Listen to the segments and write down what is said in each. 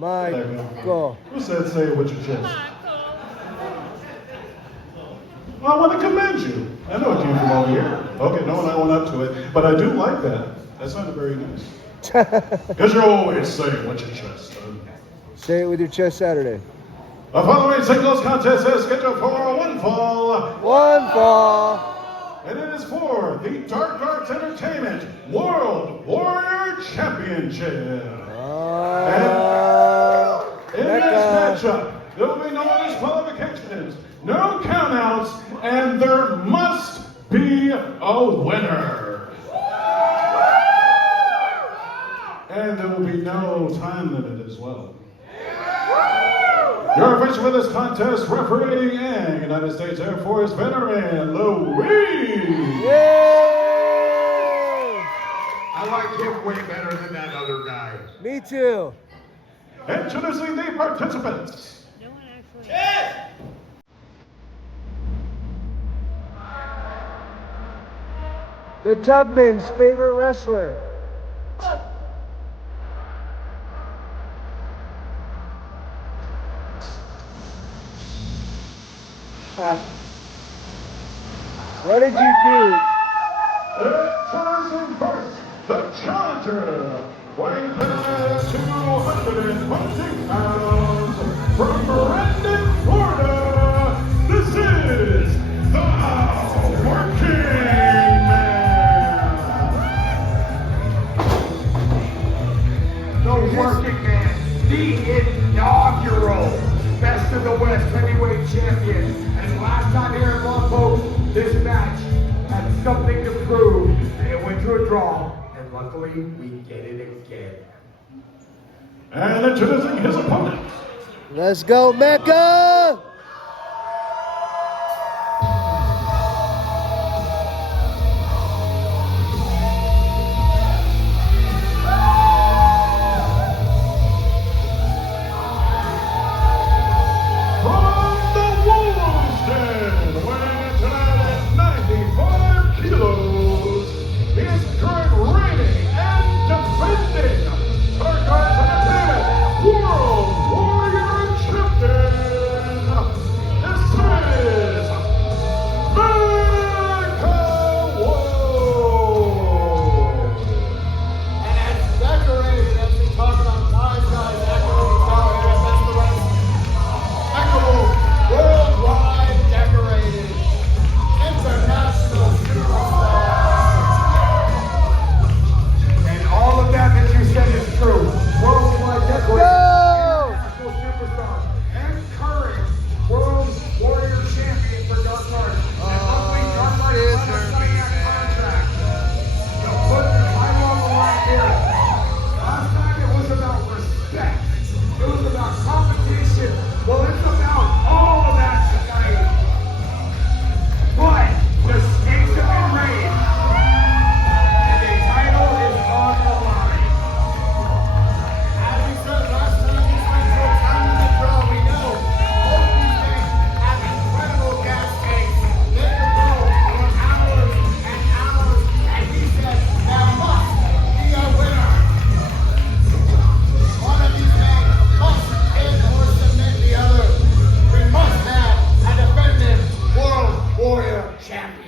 Michael. Who said say it with your chest? Well, I want to commend you. I know it came from over here. Okay, no one I went up to it, but I do like that. That sounded very nice. Because you're always saying with your chest. Say it with your chest Saturday. The following singles contest is scheduled for one fall. One fall. And it is for the Dark Arts Entertainment World Warrior Championship. And in this matchup, there will be no disqualifications, no countouts, and there must be a winner. And there will be no time limit as well. Your official for this contest, referee and United States Air Force veteran, Louis. Yay! I like him way better than that other guy. Me too. Introducing the participants. No one actually. The Tubman's favorite wrestler. What did you do? Introducing first, the challenger, weighing in at 220 pounds, from Brandon, Florida. This is the Working Man. The Working Man, the inaugural Best of the West heavyweight champion. And last time here in Lompoc, this match had something to prove. And it went to a draw. And luckily, we get it again. And introducing his opponent. Let's go, Mecha!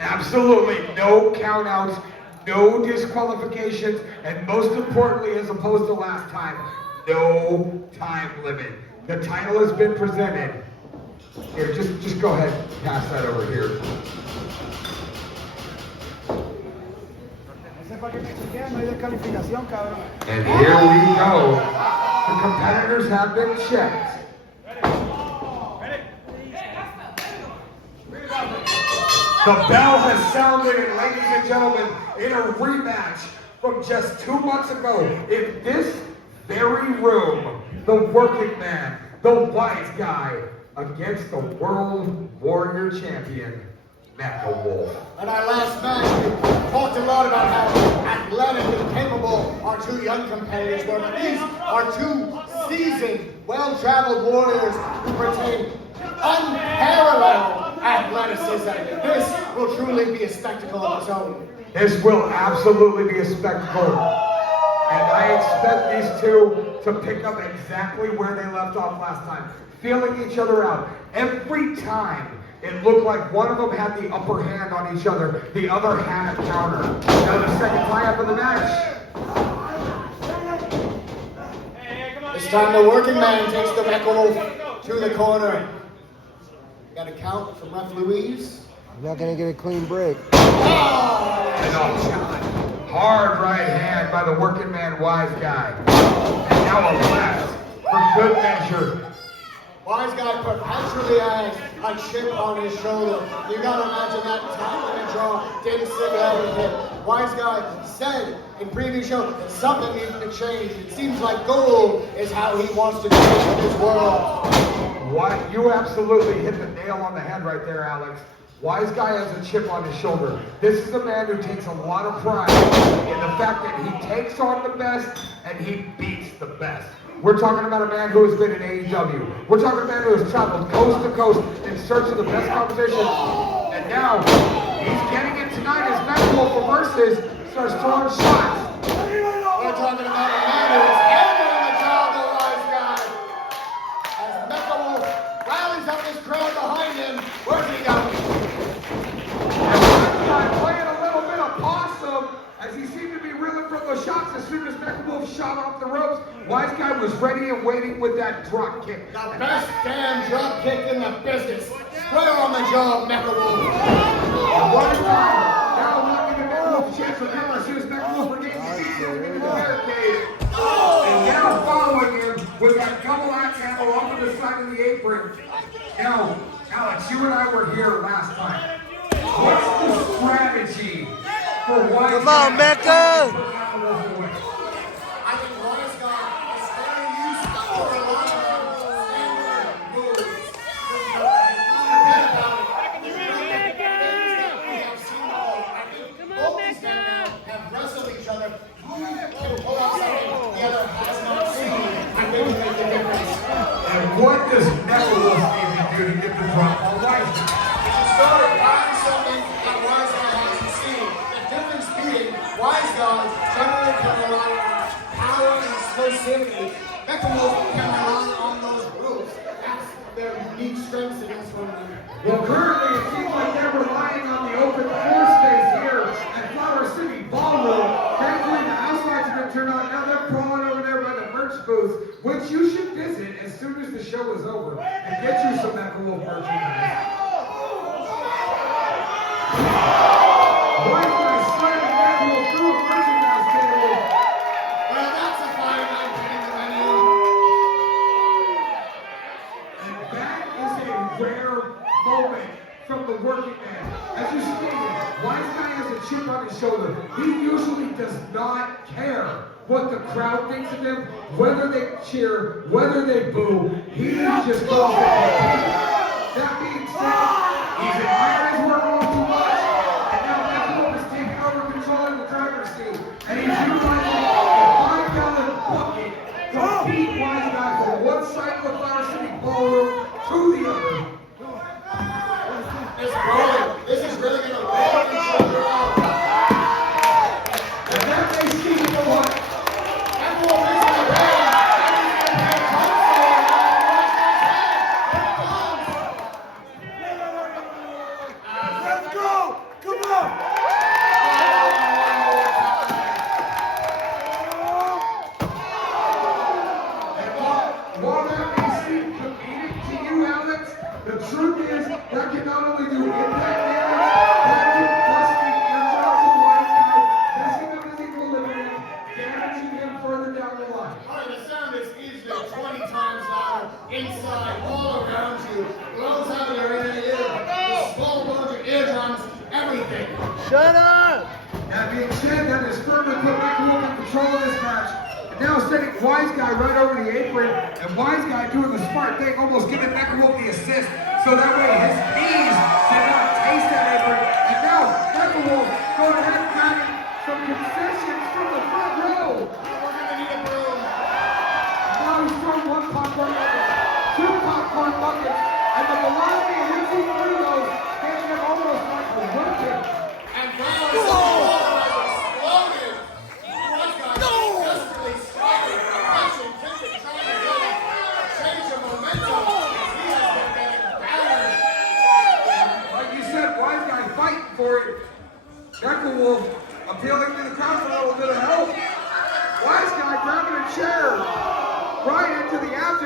Absolutely no countouts, no disqualifications, and most importantly, as opposed to last time, no time limit. The title has been presented. Here, just go ahead and pass that over here. And here we go. The competitors have been checked. The bell has sounded, and ladies and gentlemen, in a rematch from just 2 months ago, in this very room, the Working Man, the wise guy, against the World Warrior Champion, Mecha Wolf. In our last match, we talked a lot about how athletic and capable our two young competitors were, but these are two seasoned, well-traveled warriors who retain unparalleled athleticism. This will truly be a spectacle of its own. This will absolutely be a spectacle. And I expect these two to pick up exactly where they left off last time, feeling each other out. Every time it looked like one of them had the upper hand on each other, the other had a counter. Now the second tie-up of the match. This time the working man takes the Mecha Wolf to the corner. Got a count from Ref Louise. You're not gonna get a clean break. Hard right hand by the working man Wise Guy. And now a left for good measure. Wise Guy perpetually has a chip on his shoulder. You gotta imagine that tap in the jaw didn't sit well with him. Wise Guy said in previous show that something needs to change. It seems like gold is how he wants to change this world. What? You absolutely hit the nail on the head right there, Alex. Wise Guy has a chip on his shoulder. This is a man who takes a lot of pride in the fact that he takes on the best and he beats the best. We're talking about a man who has been in AEW. We're talking about a man who has traveled coast to coast in search of the best competition. And now, he's getting it tonight as Mecha Wolf reverses, starts throwing shots. We're talking about a man who is hammering the jaw of the Wise Guy. As Mecha Wolf rallies up his crowd behind him, where's he going? Playing a little bit of possum as he seemed to be reeling from the shots as soon as Mecha Wolf shot off the ropes. Wise Guy was ready and waiting with that drop kick. The best damn drop kick in the business. Square on the jaw of Mecha Wolf. Wise Guy now not giving Mecha Wolf a chance to cover as soon as Mecha Wolf regains the feet into the barricade. And now following him with that double axe handle off of the side of the apron. Now, Alex, you and I were here last time. What's the strategy for Wise Guy? Come on, Mecha! I think Wise Guy is very used to relying on standard moves. Forget about it. We have seen both these men now have wrestled each other. Who can pull out something the other has not seen? I think it makes a difference. And what does Mecha Wolf need to do to get the drop on Wise Guy? Start buying something that Wise Guy hasn't seen. The difference being, Wise Guy generally can rely on power and explosivity. Mecha Wolf can rely on those moves. That's their unique strengths against one another. Well, currently it seems like they're relying on the open floor space here at Flower City Ballroom. Thankfully, the house lights have been turned on. Now they're crawling over there by the merch booth, which you should visit as soon as the show is over and get you some Mecha Wolf merchandise. Wise Guy slamming Mecha Wolf through a merchandise table. Well, that's a fine night hitting the menu. And that is a rare moment from the working man. As you stated, Wise Guy has a chip on his shoulder. He usually does not care what the crowd thinks of him, whether they cheer, whether they boo. He just goes with it. That being said, he's admired his work a little too much, and now Mecha Wolf is taking over control in the driver's seat, and he's utilizing a $5 bucket to beat Wise Guy from one side of the Flower City Ballroom to the other. It's rolling. This is really going to roll each other out. And that may seem to what? Mecha Wolf is in the bag. Let's go! Come on! While that may seem comedic to you, Alex, the truth is that can not only do impact damage, that can bust the eardrums of Wise Guy, messing up his equilibrium, damaging him further down the line. Alright, the sound is easily 20 times louder inside, all around you. Blows out of your inner ear, the small bones, your eardrums, everything. Shut up! That being said, that is firmly put Mecha Wolf in control of this match. And now sending Wise Guy right over the apron, and Wise Guy doing the smart thing, almost giving Mecha Wolf the assist, so that way his knees did not taste that apron. And now Mecha Wolf going ahead and grabbing some concessions from the front row. We're gonna need a broom. Now he's throwing one popcorn bucket, two popcorn buckets, and the velocity of him through those, making him almost like a rocket. And Flowers exploded. Wise Guy desperately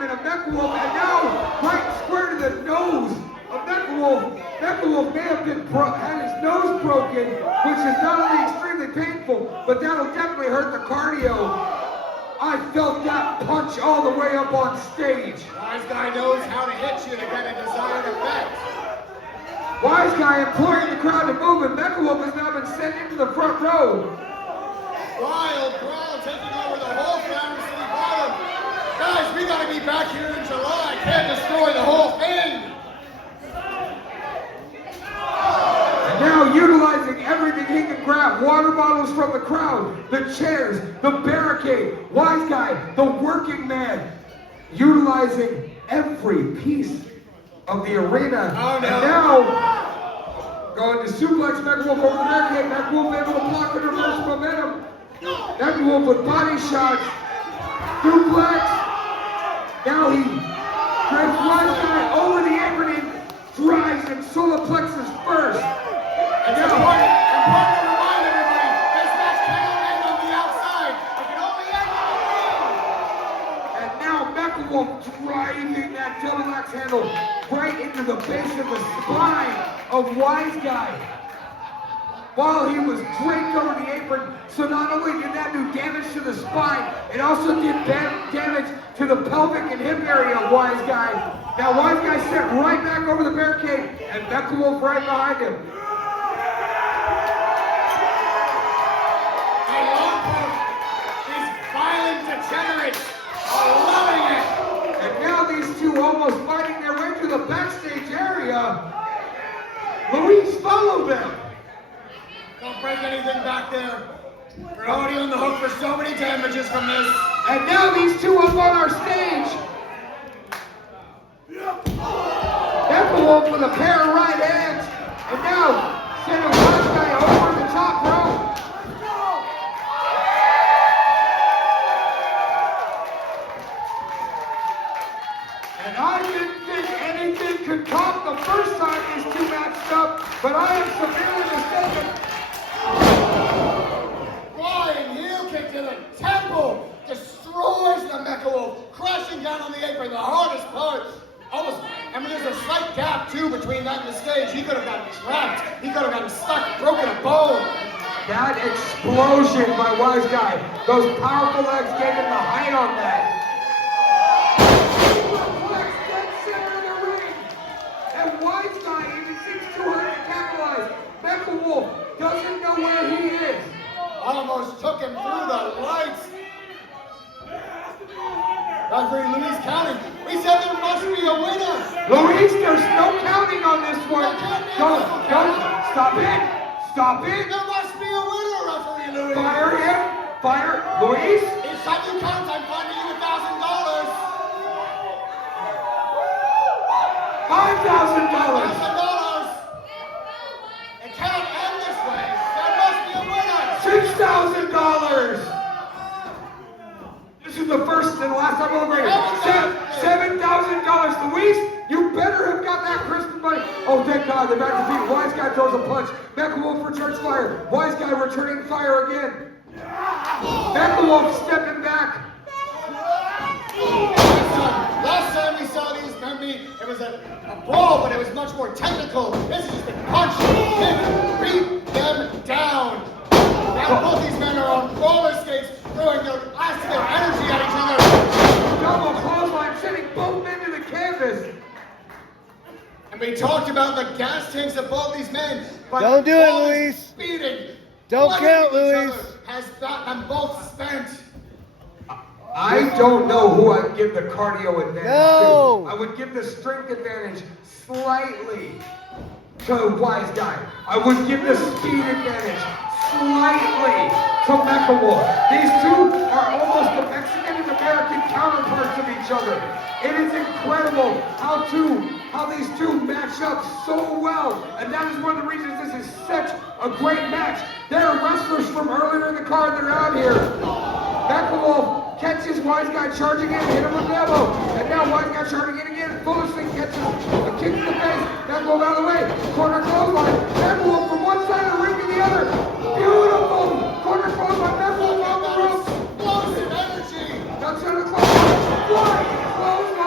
abdomen of Mecha Wolf, and now right square to the nose of Mecha Wolf. Mecha Wolf may have had his nose broken, which is not only extremely painful, but that'll definitely hurt the cardio. I felt that punch all the way up on stage. Wise guy knows how to hit you to get a desired effect. Wise guy imploring the crowd to move, and Mecha Wolf has now been sent into the front row. Wild crowd taking over the whole Flower City Ballroom. Guys, we gotta be back here in July. Can't destroy the whole thing. And now utilizing everything he can grab, water bottles from the crowd, the chairs, the barricade, Wise guy, the working man, utilizing every piece of the arena. Oh, no. And now going to suplex Mecha Wolf over the barricade. Mecha Wolf able to block and reverse momentum. Mecha Wolf with body shots. Suplex. Now he grabs Wise guy over the apron and drives and solar plexus first. It's important to remind everybody, this match cannot end on the outside. It can only end on the ring. And now Mecha Wolf driving that double axe handle right into the base of the spine of Wise guy. While he was draped over the apron, so not only did that do damage to the spine, it also did damage to the pelvic and hip area of Wise guy. Now Wise guy sent right back over the barricade, and Mecha Wolf right behind him. And Lompoc is violent degenerates are loving it. And now these two almost fighting their way to the backstage area. Luis followed them. Don't break anything back there. We're already on the hook for so many damages from this. And now these two up on our stage. Mecha Wolf with a pair of right hands. And now sending Wise guy over the top rope. And I didn't think anything could top the first time these two matched up, but I am severely mistaken. Flying heel kick to the temple destroys the Mecha Wolf, crashing down on the apron, the hardest part. There's a slight gap too between that and the stage. He could have gotten trapped. He could have gotten stuck, broken a bone. That explosion by Wise guy, those powerful legs gave him the height on that. Suplex dead center of the ring. And Wise guy even seems too hard to capitalize. Mecha Wolf doesn't know where he is. Almost took him through the lights. Referee Luis counting. We said there must be a winner. Luis, there's no counting on this one. Don't, stop it. Stop it. There must be a winner, Referee Luis. Fire him. Fire. Luis. Each time you count, I'm finding you $1,000. $5,000. $5,000. It can't end this way. There must be a winner. $6,000. This is the first and last time we'll break. $7,000. Luis, you better have got that Christmas money. Oh, thank God, they're back to feet. Wise guy throws a punch. Mecha Wolf returns fire. Wise guy returning fire again. Mecha Wolf stepping back. Last time we saw these meet, it was a brawl, but it was much more technical. This is just a punch, hit, beat them down. Now both these men are on roller skates, throwing their last of their energy at each other. Double clothesline, sending both men to the canvas. And we talked about the gas tanks of both these men, but Don't do it, all this Luis. speeding, Don't fighting count, each Luis. other has got them both spent. I don't know who I'd give the cardio advantage No. to. I would give the strength advantage slightly to Wise Guy. I would give the speed advantage slightly to Mecha Wolf. These two are almost the Mexican and American counterparts of each other. It is incredible how these two match up so well. And that is one of the reasons this is such a great match. There are wrestlers from earlier in the card that are out here. Mecha Wolf catches Wise Guy charging in, hit him with the elbow. And now Wise Guy charging in again. Foolishly catches a kick to the face. Mecha Wolf out of the way. Corner clothesline. Mecha Wolf from one side of the ring to the other. Beautiful corner clothesline. Mecha Wolf off the ropes. Explosive energy. Now trying to close. Flying clothesline.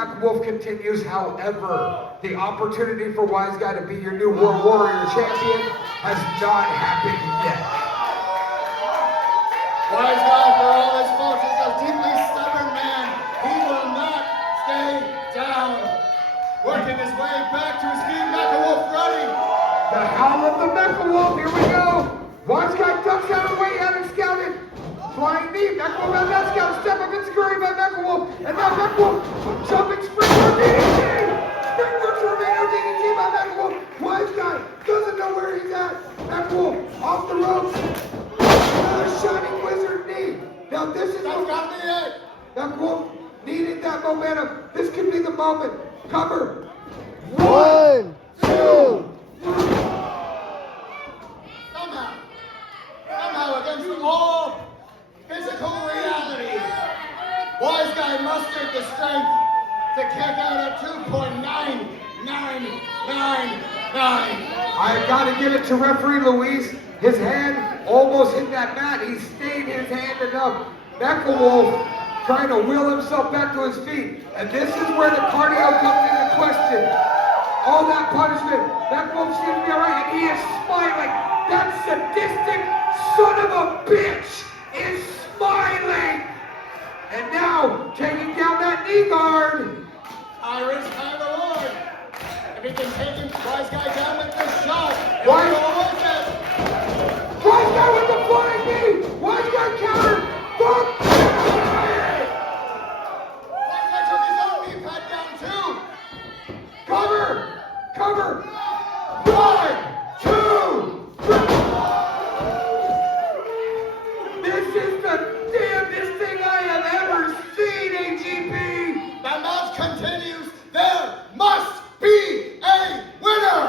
Mecha Wolf continues. However, the opportunity for Wise Guy to be your new World Warrior champion has not happened yet. Wise Guy, for all his faults, is a deeply stubborn man. He will not stay down. Working his way back to his feet, Mecha Wolf ready. The howl of the Mecha Wolf, here we go. Wise Guy ducks out of the way, having scouted. Flying knee, Mecha Wolf has that scout. Step up and scurry by Mecha Wolf. And now Mecha Wolf jumping springboard DDT. Springboard tornado DDT by Mecha Wolf. Wise Guy doesn't know where he's at. Mecha Wolf off the ropes. Another shining wizard knee. Now this is That's got me in. Mecha Wolf needed that momentum. This could be the moment. Cover. 1, 2. Somehow, against all physical reality, Wise Guy mustered the strength to kick out a 2.9999. I gotta give it to referee Luis. His hand almost hit that mat. He stayed his hand enough. Mecha Wolf trying to will himself back to his feet. And this is where the cardio comes into question. All that punishment. Mecha Wolf seems to be alright, and he is smiling. That sadistic son of a bitch is smiling. And now taking down that knee guard. Iris time the Lord. If he can take him, Wise Guy down with this shot. Wise- Wise Wise Guy with the flying knee. Wise Guy countered. Fuck. Guy took his own knee pad down too. Cover! Cover! 1, 2, 3! This is the damnedest thing I have ever seen, AGP! The match continues. There must be a winner.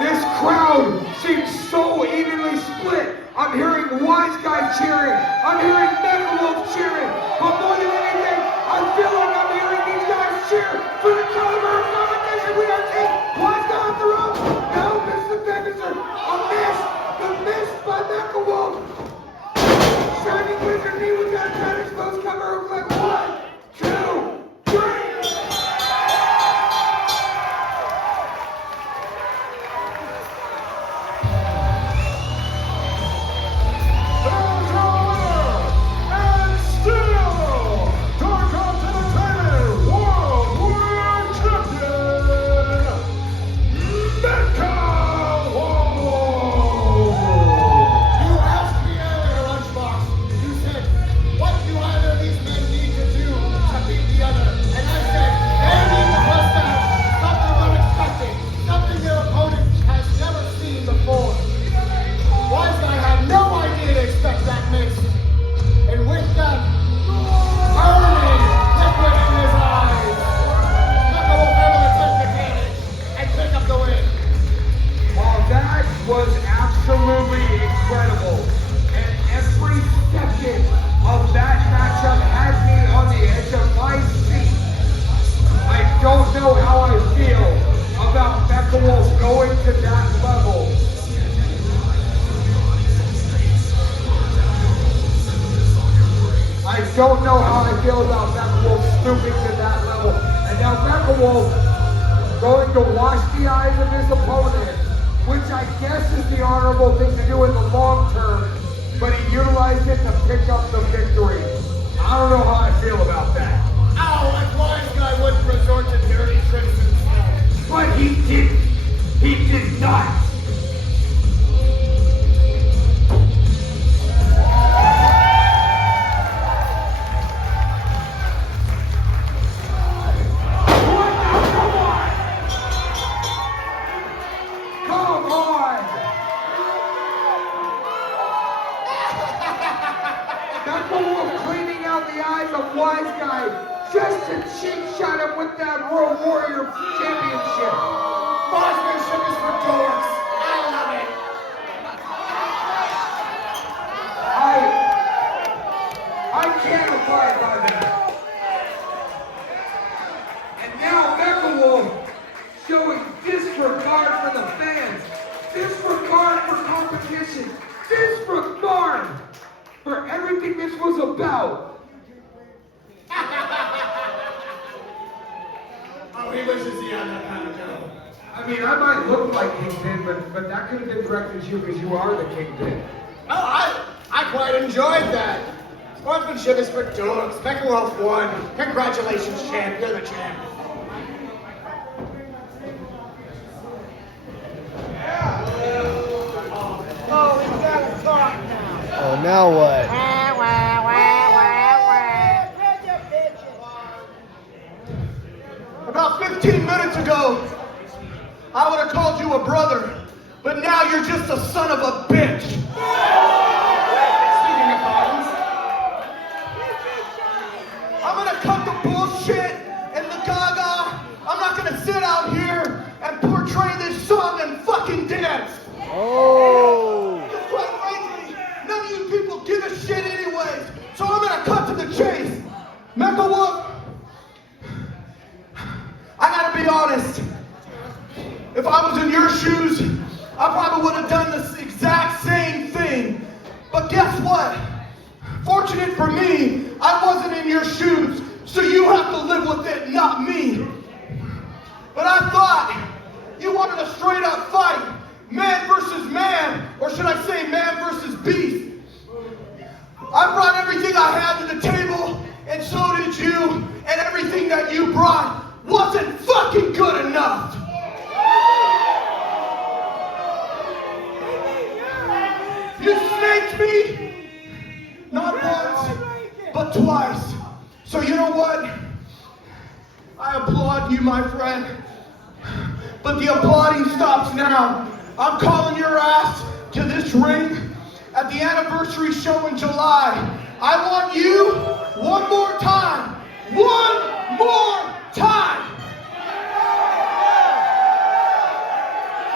This crowd seems so evenly split. I'm hearing Wise Guy cheering. I'm hearing Mecha Wolf cheering. But more than anything, I feel like I'm hearing these guys cheer for the caliber of competition we are seeing. Wise Guy off the rope. No, miss the finisher. A miss. The miss by Mecha Wolf. Shining wizard knee with that tight exposed cover of like 1, 2, 3. Was absolutely incredible, and every second of that matchup had me on the edge of my seat. I don't know how I feel about Mecha Wolf going to that level. I don't know how I feel about Mecha Wolf stooping to that level. And now Mecha Wolf going to wash the eyes of his opponent, which I guess is the honorable thing to do in the long term, but he utilized it to pick up the victory. I don't know how I feel about that. Ow, that Wise Guy wouldn't resort to dirty tricks himself. But he didn't. He did not. Wise Guy just to cheap shot him with that World Warrior Championship. Marksmanship is for dorks. I love it. I can't abide by that. And now Mecha Wolf showing disregard for the fans, disregard for competition, disregard for everything this was about. Oh, he wishes he had that kind of dough. I mean, I might look like Kingpin, but that could have been directed to you because you are the Kingpin. Oh, I quite enjoyed that. Sportsmanship is for dorks. Mecha Wolf won. Congratulations, champ. You're the champ. Oh, he's got a thought now. Oh, now what? About 15 minutes ago, I would have called you a brother, but now you're just a son of a bitch. Speaking of violence, I'm gonna cut the bullshit and the gaga. I'm not gonna sit out here and portray this song and fucking dance. Oh. Because quite frankly, none of you people give a shit anyways. So I'm gonna cut to the chase. Mecha Wolf, I gotta be honest. If I was in your shoes, I probably would have done this exact same thing. But guess what? Fortunate for me, I wasn't in your shoes, so you have to live with it, not me. But I thought you wanted a straight up fight, man versus man, or should I say man versus beast. I brought everything I had to the table, and so did you, and everything that you brought wasn't fucking good enough. You snaked me, not once, but twice. So you know what? I applaud you, my friend. But the applauding stops now. I'm calling your ass to this ring at the anniversary show in July. I want you one more time. One more time.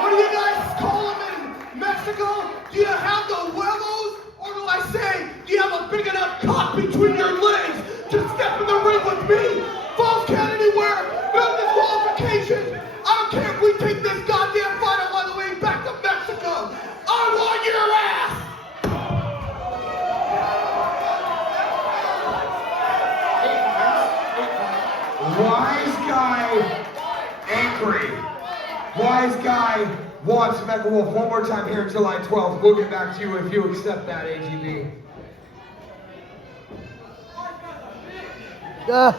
What do you guys call them in Mexico? Do you have the huevos? Or do I say, do you have a big enough cock between your legs to step in the ring with me? Falls count anywhere, no disqualification. I don't care if we take this goddamn fight all the way back to Mexico. I want your ass! Wise guy, angry. Wise guy wants Mecha Wolf one more time here July 12th. We'll get back to you if you accept that, AGB. Uh.